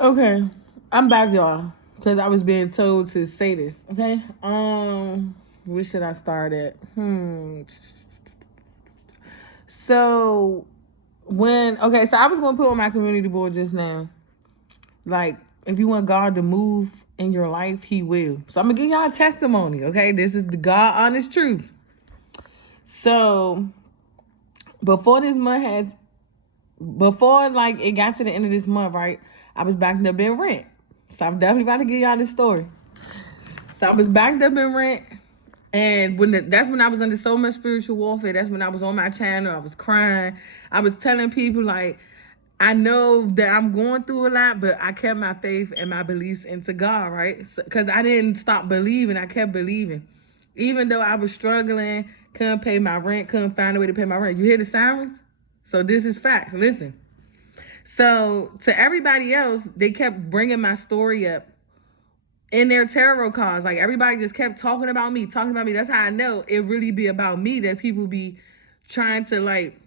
Okay, I'm back, y'all, because I was being told to say this. Okay, where should I start at? So so I was gonna put on my community board just now. Like, if you want God to move in your life, He will. So I'm gonna give y'all a testimony. Okay, this is the God honest truth. So before this month has, before like it got to the end of this month, right? I was backed up in rent. So I'm definitely about to give y'all this story. So I was backed up in rent. And that's when I was under so much spiritual warfare. That's when I was on my channel. I was crying. I was telling people, like, I know that I'm going through a lot, but I kept my faith and my beliefs into God, right? Because I didn't stop believing. I kept believing. Even though I was struggling, couldn't pay my rent, couldn't find a way to pay my rent. You hear the sirens? So this is facts. Listen. So to everybody else, they kept bringing my story up in their tarot cards. Like, everybody just kept talking about me. That's how I know it really be about me, that people be trying to like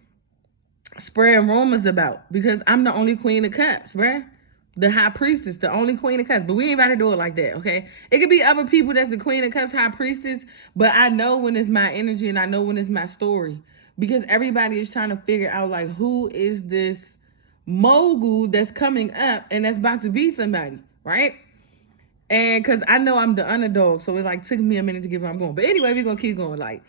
spread rumors about, because I'm the only queen of cups, bruh. The high priestess, the only queen of cups. But we ain't about to do it like that, okay? It could be other people that's the queen of cups, high priestess, but I know when it's my energy and I know when it's my story, because everybody is trying to figure out, like, who is this mogul that's coming up and that's about to be somebody, right? And because I know I'm the underdog, so it like took me a minute to get where I'm going. But anyway, we're gonna keep going. Like,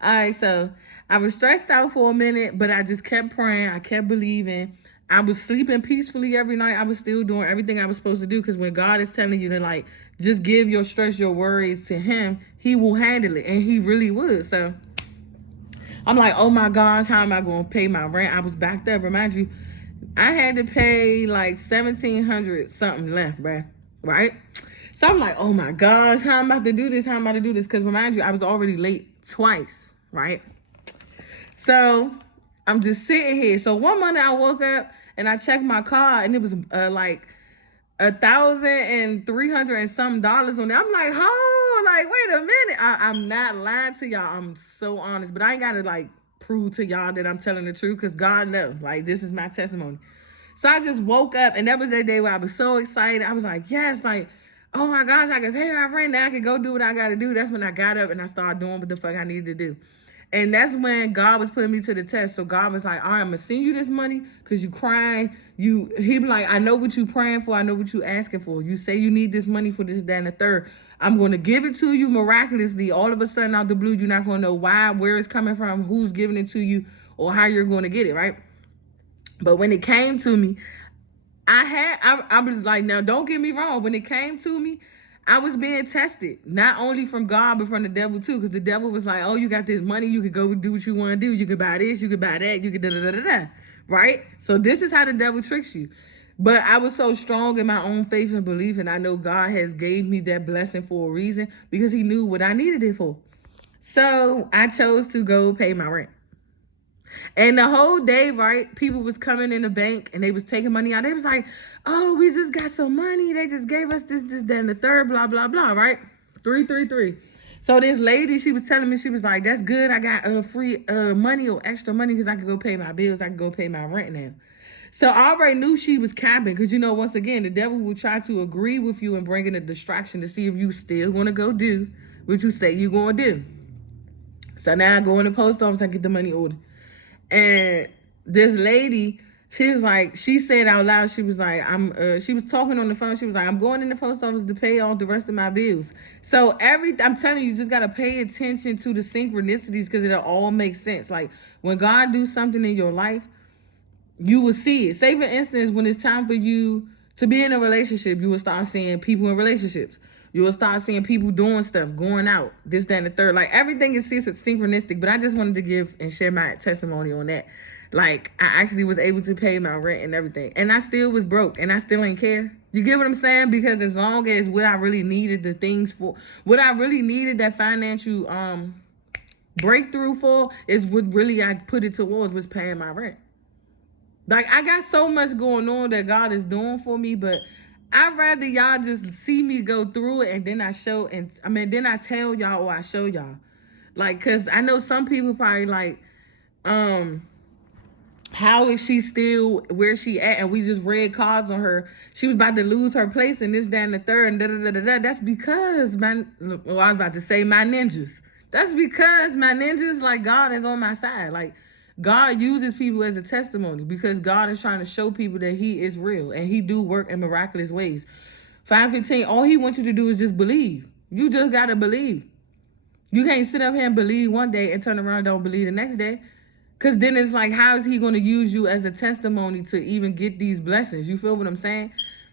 all right, so I was stressed out for a minute, but I just kept praying. I kept believing. I was sleeping peacefully every night. I was still doing everything I was supposed to do, because when God is telling you to, like, just give your stress, your worries to Him, He will handle it, and He really would. So I'm like, oh my gosh, how am I going to pay my rent? I was backed up. Remind you, I had to pay like $1,700 something left, bruh. Right? So I'm like, oh my gosh, how am I about to do this? Because remind you, I was already late twice, right? So I'm just sitting here. So one morning I woke up and I checked my card, and it was like $1,300 and some dollars on there. I'm like, oh, like, wait a minute. I'm not lying to y'all. I'm so honest, but I ain't gotta like prove to y'all that I'm telling the truth, because God knows. Like, this is my testimony. So I just woke up, and that was that day where I was so excited. I was like, yes, like, oh my gosh, I can pay my rent. Now I can go do what I got to do. That's when I got up and I started doing what the fuck I needed to do. And that's when God was putting me to the test. So God was like, all right, I'm going to send you this money because you crying. He be like, I know what you praying for. I know what you asking for. You say you need this money for this, that, and the third. I'm going to give it to you miraculously. All of a sudden, out the blue, you're not going to know why, where it's coming from, who's giving it to you, or how you're going to get it, right? But when it came to me, I was like, now don't get me wrong. When it came to me, I was being tested, not only from God, but from the devil too. Because the devil was like, oh, you got this money. You could go do what you want to do. You could buy this. You could buy that. You could da-da-da-da-da. Right? So this is how the devil tricks you. But I was so strong in my own faith and belief. And I know God has gave me that blessing for a reason, because He knew what I needed it for. So I chose to go pay my rent. And the whole day, right, people was coming in the bank and they was taking money out. They was like, oh, we just got some money. They just gave us this, that, and the third, blah, blah, blah, right? 333. So this lady, she was telling me, she was like, that's good. I got free money or extra money because I could go pay my bills. I could go pay my rent now. So I already knew she was capping, because, you know, once again, the devil will try to agree with you and bring in a distraction to see if you still want to go do what you say you're going to do. So now I go in the post office, I get the money order. And this lady, she was like, she said out loud, she was like, she was talking on the phone. She was like, I'm going in the post office to pay off the rest of my bills. So I'm telling you, you just got to pay attention to the synchronicities, because it'll all make sense. Like, when God do something in your life, you will see it. Say, for instance, when it's time for you to be in a relationship, you will start seeing people in relationships. You will start seeing people doing stuff, going out, this, that, and the third. Like, everything is synchronistic. But I just wanted to give and share my testimony on that. Like, I actually was able to pay my rent and everything. And I still was broke. And I still ain't care. You get what I'm saying? Because as long as what I really needed the things for, what I really needed that financial breakthrough for, is what really I put it towards, was paying my rent. Like, I got so much going on that God is doing for me, but I'd rather y'all just see me go through it, and then then I tell y'all, or I show y'all. Like, cause I know some people probably like, How is she still where she at? And we just read cards on her. She was about to lose her place in this, that, and the third, and da da da da da. That's because I was about to say my ninjas. That's because my ninjas, like, God is on my side. Like, God uses people as a testimony because God is trying to show people that He is real and He do work in miraculous ways. 5:15. All He wants you to do is just believe. You just gotta believe. You can't sit up here and believe one day and turn around and don't believe the next day. Because then it's like, how is He going to use you as a testimony to even get these blessings? You feel what I'm saying?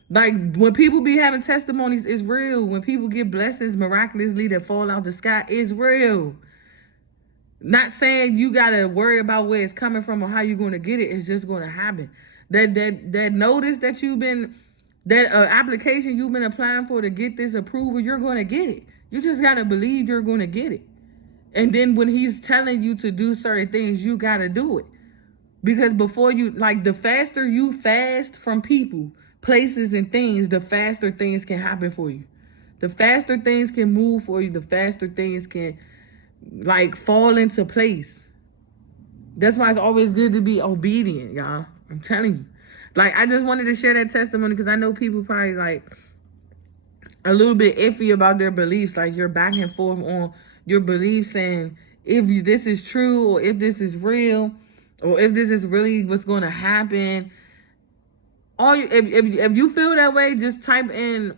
Like, when people be having testimonies, it's real. When people get blessings miraculously that fall out the sky, it's real. Not saying you got to worry about where it's coming from or how you're going to get it. It's just going to happen. That notice that you've been, that application you've been applying for to get this approval, you're going to get it. You just got to believe you're going to get it. And then when He's telling you to do certain things, you got to do it. Because before you, like, the faster you fast from people, places, and things, the faster things can happen for you. The faster things can move for you, the faster things can, like, fall into place. That's why it's always good to be obedient, y'all. I'm telling you. Like, I just wanted to share that testimony because I know people probably, like, a little bit iffy about their beliefs. Like, you're back and forth on your beliefs, saying if this is true or if this is real or if this is really what's going to happen. If you feel that way, just type in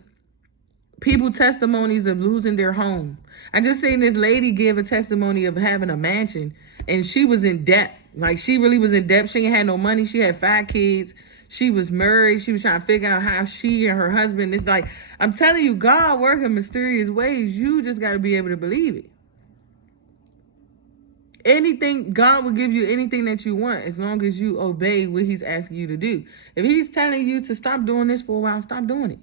people testimonies of losing their home. I just seen this lady give a testimony of having a mansion and she was in debt. Like, she really was in debt. She ain't had no money. She had 5 kids. She was married. She was trying to figure out how she and her husband. It's like, I'm telling you, God works in mysterious ways. You just got to be able to believe it. Anything, God will give you anything that you want as long as you obey what He's asking you to do. If He's telling you to stop doing this for a while, stop doing it.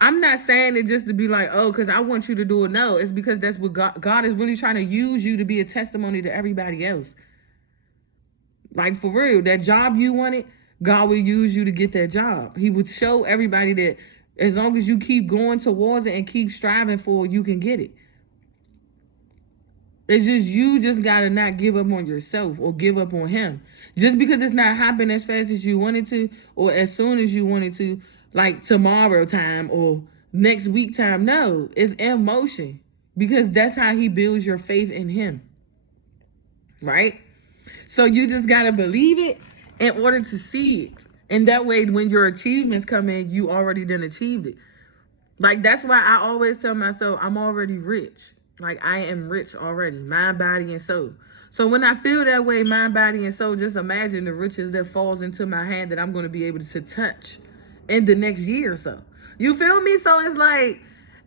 I'm not saying it just to be like, oh, because I want you to do it. No, it's because that's what God is really trying to use you to be a testimony to everybody else. Like, for real, that job you wanted, God will use you to get that job. He would show everybody that as long as you keep going towards it and keep striving for it, you can get it. It's just, you just got to not give up on yourself or give up on Him. Just because it's not happening as fast as you wanted to or as soon as you wanted to, like tomorrow time or next week time. No, it's in motion because that's how He builds your faith in Him. Right? So you just got to believe it in order to see it. And that way, when your achievements come in, you already done achieved it. Like, that's why I always tell myself, I'm already rich. Like, I am rich already, mind, body, and soul. So when I feel that way, mind, body, and soul, just imagine the riches that falls into my hand that I'm going to be able to touch in the next year or so. You feel me? So it's like,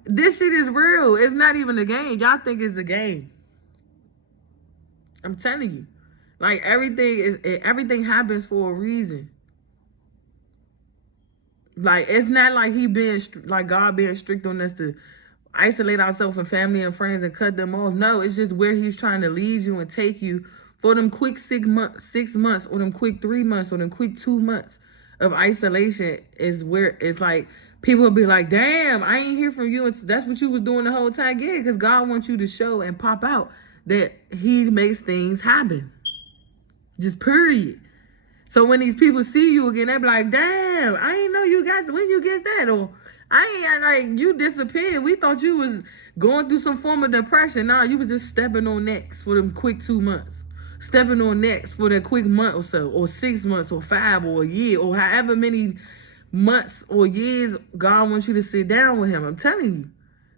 this shit is real. It's not even a game. Y'all think it's a game. I'm telling you. Like, everything happens for a reason. Like, it's not like God being strict on us to isolate ourselves from family and friends and cut them off. No, it's just where He's trying to lead you and take you for them quick 6 months or them quick 3 months or them quick 2 months of isolation is where it's like, people will be like, damn, I ain't hear from you. That's what you was doing the whole time. Yeah, because God wants you to show and pop out that He makes things happen. Just period. So when these people see you again, they be like, damn, I ain't know you got, when you get that? Or I ain't, like, you disappeared. We thought you was going through some form of depression. Nah, you was just stepping on necks for them quick 2 months. Stepping on necks for that quick month or so, or 6 months, or 5, or a year, or however many months or years God wants you to sit down with Him. I'm telling you.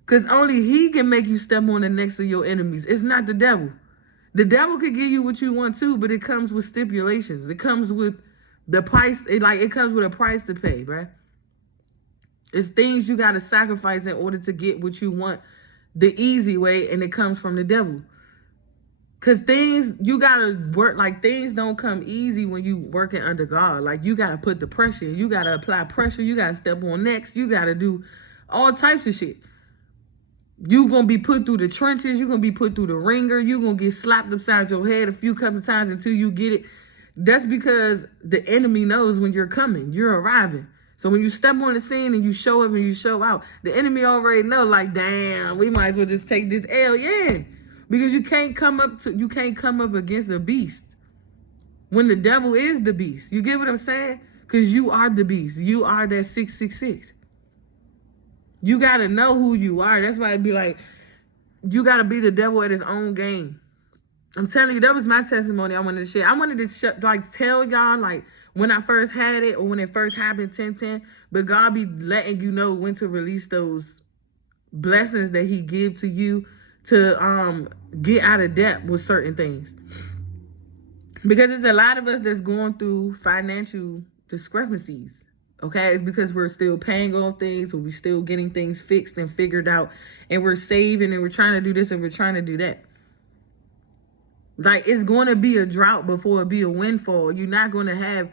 Because only He can make you step on the necks of your enemies. It's not the devil. The devil could give you what you want to, but it comes with stipulations. It comes with the price. It comes with a price to pay, right? It's things you got to sacrifice in order to get what you want the easy way, and it comes from the devil. Because things, you got to work, like, things don't come easy when you working under God. Like, you got to put the pressure in. You got to apply pressure. You got to step on necks. You got to do all types of shit. You going to be put through the trenches. You're going to be put through the ringer. You're going to get slapped upside your head a few couple times until you get it. That's because the enemy knows when you're coming. You're arriving. So when you step on the scene and you show up and you show out, the enemy already know, like, damn, we might as well just take this L. Yeah. Because you can't come up against a beast. when the devil is the beast. You get what I'm saying? Because you are the beast. You are that 666. You got to know who you are. That's why it'd be like, you got to be the devil at his own game. I'm telling you, that was my testimony I wanted to share. I wanted to tell y'all, like, when I first had it or when it first happened, 10:10. But God be letting you know when to release those blessings that he gives to you to get out of debt with certain things. Because there's a lot of us that's going through financial discrepancies. Okay, it's because we're still paying on things, or we're still getting things fixed and figured out, and we're saving and we're trying to do this and we're trying to do that. Like, it's going to be a drought before it be a windfall. You're not going to have